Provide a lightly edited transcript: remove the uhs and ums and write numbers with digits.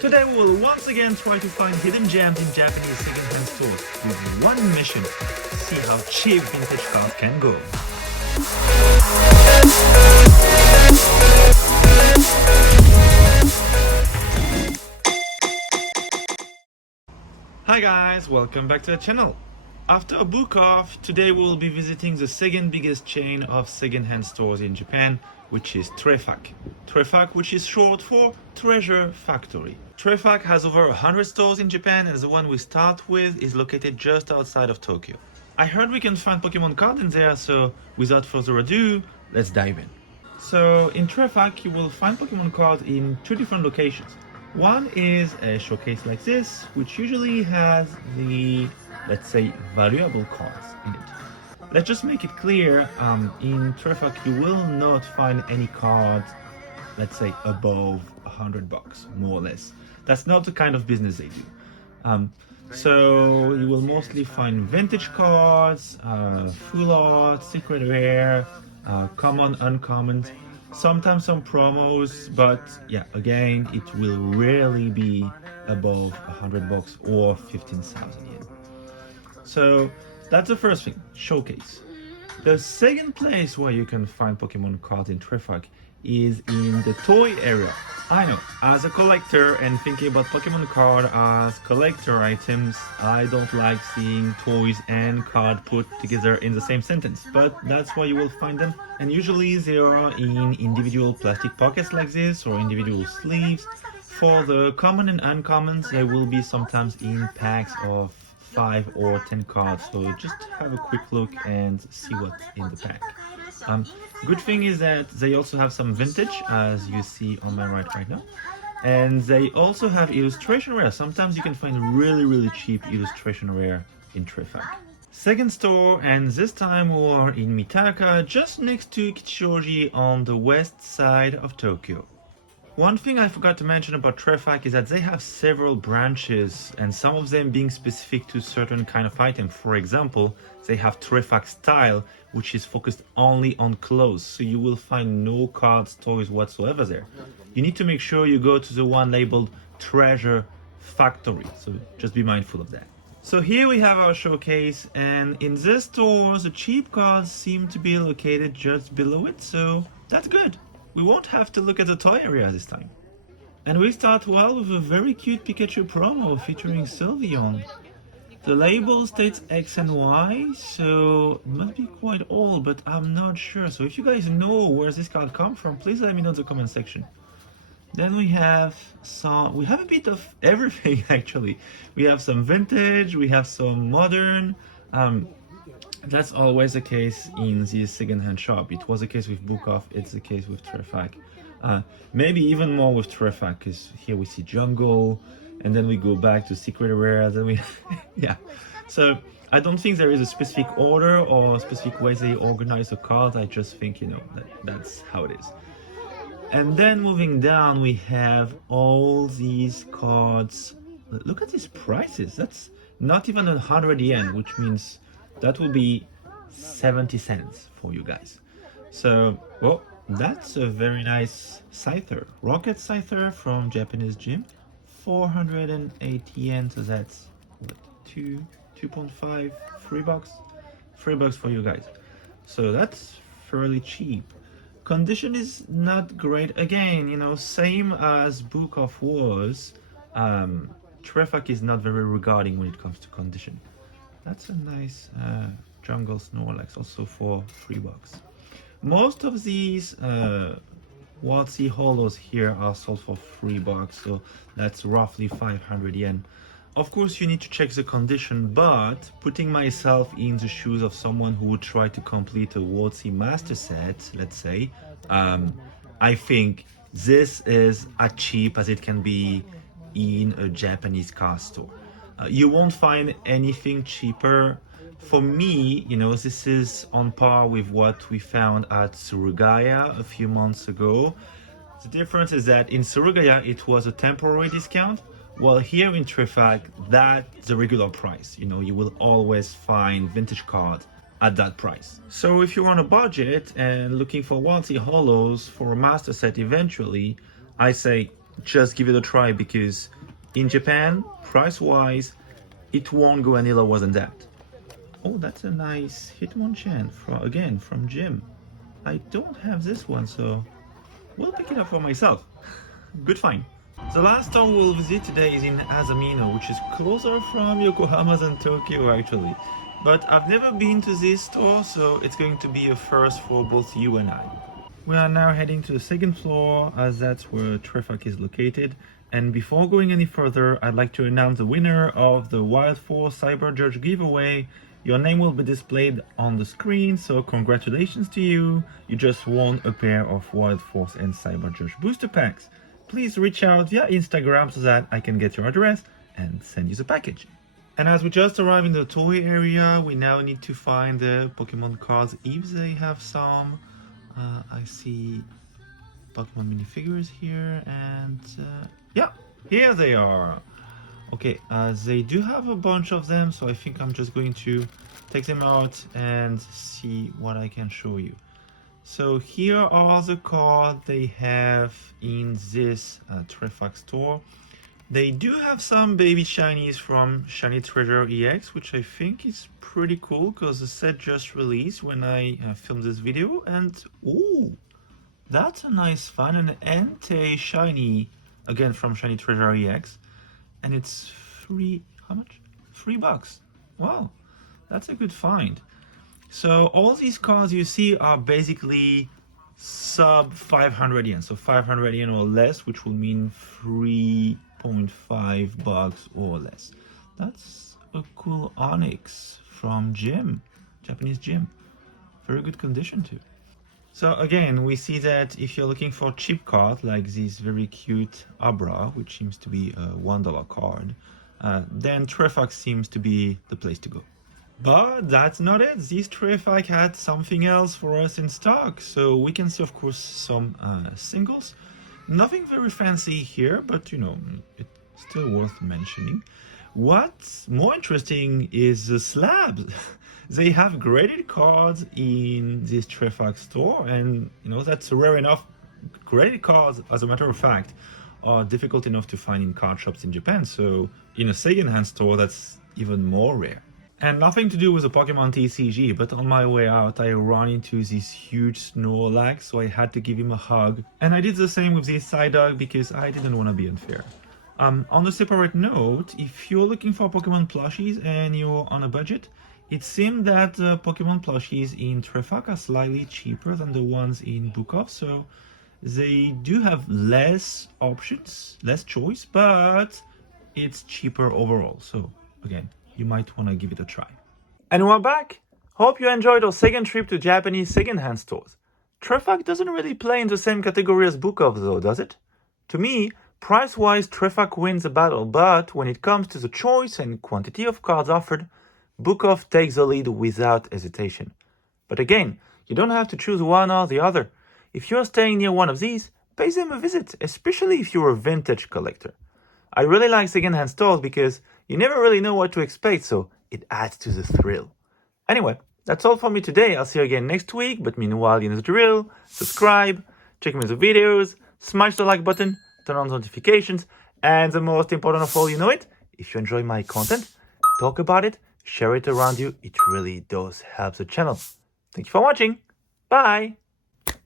Today we will once again try to find hidden gems in Japanese second-hand stores with one mission: see how cheap vintage cars can go. Hi guys, welcome back to the channel. After a book off, today we will be visiting the second biggest chain of second-hand stores in Japan, which is Trefac. Trefac, which is short for Treasure Factory. Trefac has over 100 stores in Japan, and the one we start with is located just outside of Tokyo. I heard we can find Pokemon cards in there, so without further ado, let's dive in. So in Trefac you will find Pokemon cards in two different locations. One is a showcase like this, which usually has the, let's say, valuable cards in it. Let's just make it clear, in Trefac you will not find any cards, let's say, above $100, more or less. That's not the kind of business they do. So you will mostly find vintage cards, full art, secret rare, common, uncommon, sometimes some promos, but yeah, again, it will rarely be above $100 or 15,000 yen. So that's the first thing, showcase. The second place where you can find Pokemon cards in Trefac is in the toy area. I know, as a collector and thinking about Pokemon card as collector items, I don't like seeing toys and card put together in the same sentence, but that's where you will find them. And usually they are in individual plastic pockets like this or individual sleeves. For the common and uncommons, they will be sometimes in packs of 5 or 10 cards, so just have a quick look and see what's in the pack. Good thing is that they also have some vintage, as you see on my right now, and they also have illustration rare. Sometimes you can find really cheap illustration rare in Trefac. Second store, and this time we are in Mitaka, just next to Kichijoji on the west side of Tokyo. One thing I forgot to mention about Trefac is that they have several branches, and some of them being specific to certain kind of item. For example, they have Trefac Style, which is focused only on clothes, so you will find no cards, toys whatsoever there. You need to make sure you go to the one labeled Treasure Factory, so just be mindful of that. So here we have our showcase, and in this store the cheap cards seem to be located just below it, so that's good. We won't have to look at the toy area this time. And we start well with a very cute Pikachu promo featuring Sylveon. The label states X and Y, so it must be quite old, but I'm not sure. So if you guys know where this card comes from, please let me know in the comment section. Then we have a bit of everything actually. We have some vintage, we have some modern. That's always the case in this second-hand shop. It was the case with Book Off, it's the case with Trefac. Maybe even more with Trefac, because here we see Jungle, and then we go back to Secret Rare, then we... yeah. So I don't think there is a specific order or a specific way they organize the cards. I just think, that's how it is. And then moving down, we have all these cards. Look at these prices. That's not even 100 yen, which means that will be 70 cents for you guys. So, well, that's a very nice Scyther. Rocket Scyther from Japanese Gym. 480 yen, so that's what, 2.5, $3? $3 for you guys. So that's fairly cheap. Condition is not great. Again, same as Book of was. Trefac is not very regarding when it comes to condition. That's a nice Jungle Snorlax, also for $3. Most of these WotC Holos here are sold for $3, so that's roughly 500 yen. Of course, you need to check the condition, but putting myself in the shoes of someone who would try to complete a WotC Master Set, let's say, I think this is as cheap as it can be in a Japanese card store. You won't find anything cheaper. For me, this is on par with what we found at Surugaya a few months ago. The difference is that in Surugaya it was a temporary discount, while here in Trefac that's the regular price. You will always find vintage cards at that price. So if you're on a budget and looking for WotC Holos for a master set eventually, I say just give it a try, because in Japan, price-wise, it won't go any lower than that. Oh, that's a nice Hitmonchan, again, from Jim. I don't have this one, so we'll pick it up for myself. Good find. The last store we'll visit today is in Asamino, which is closer from Yokohama than Tokyo actually. But I've never been to this store, so it's going to be a first for both you and I. We are now heading to the second floor, as that's where Trefac is located. And before going any further, I'd like to announce the winner of the Wild Force Cyber Judge giveaway. Your name will be displayed on the screen, so congratulations to you. You just won a pair of Wild Force and Cyber Judge booster packs. Please reach out via Instagram so that I can get your address and send you the package. And as we just arrived in the toy area, we now need to find the Pokemon cards if they have some. I see Pokemon minifigures here, and yeah, here they are. Okay, they do have a bunch of them, so I think I'm just going to take them out and see what I can show you. So here are the cards they have in this Trefac store. They do have some baby shinies from Shiny Treasure EX, which I think is pretty cool because the set just released when I filmed this video. And ooh, that's a nice find, an Entei shiny, again from Shiny Treasure EX. And it's free, how much? $3. Wow, that's a good find. So all these cards you see are basically sub 500 yen, so 500 yen or less, which will mean $3.5 or less. That's a cool Onyx from Jim, Japanese Jim. Very good condition too. So again, we see that if you're looking for cheap cards like this very cute Abra, which seems to be a $1 card, then Trefac seems to be the place to go. But that's not it. This Trefac had something else for us in stock. So we can see, of course, some singles. Nothing very fancy here, but you know, it's still worth mentioning. What's more interesting is the slabs. They have graded cards in this Trefac store, and you know, that's rare enough. Graded cards, as a matter of fact, are difficult enough to find in card shops in Japan. So in a second-hand store, that's even more rare. And nothing to do with the Pokemon TCG, but on my way out I ran into this huge Snorlax, so I had to give him a hug. And I did the same with this Psyduck because I didn't want to be unfair. On a separate note, if you're looking for Pokemon plushies and you're on a budget, it seemed that Pokemon plushies in Trefac are slightly cheaper than the ones in Book Off, so they do have less options, less choice, but it's cheaper overall. So again, you might want to give it a try. And we're back! Hope you enjoyed our second trip to Japanese second-hand stores. Trefac doesn't really play in the same category as Book Off though, does it? To me, price-wise, Trefac wins the battle, but when it comes to the choice and quantity of cards offered, Book Off takes the lead without hesitation. But again, you don't have to choose one or the other. If you're staying near one of these, pay them a visit, especially if you're a vintage collector. I really like second-hand stores because you never really know what to expect, so it adds to the thrill. Anyway, that's all for me today. I'll see you again next week, but meanwhile, you know the drill. Subscribe, check my other videos, smash the like button, turn on notifications, and the most important of all, you know it, if you enjoy my content, talk about it, share it around you. It really does help the channel. Thank you for watching. Bye!